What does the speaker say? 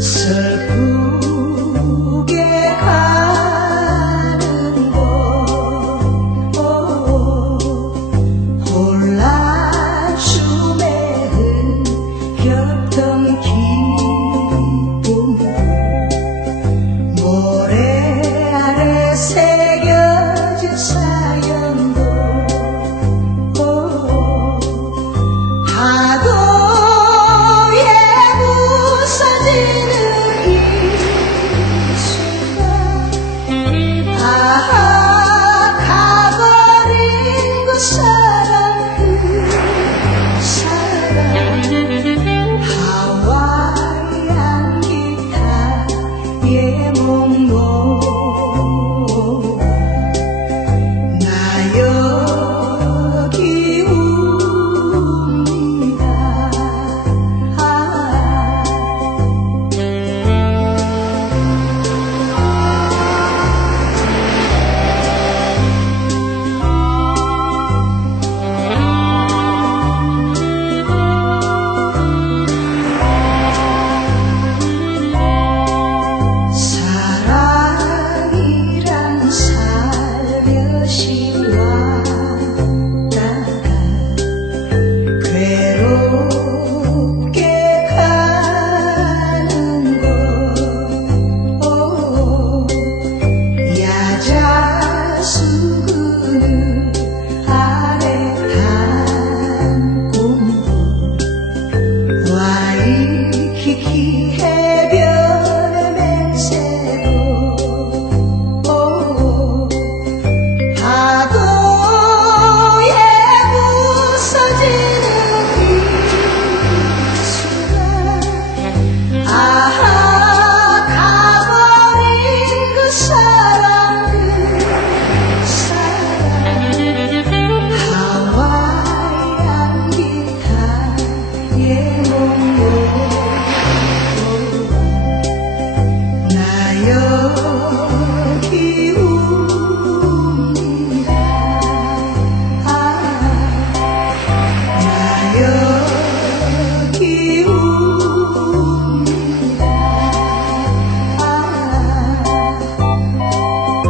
So.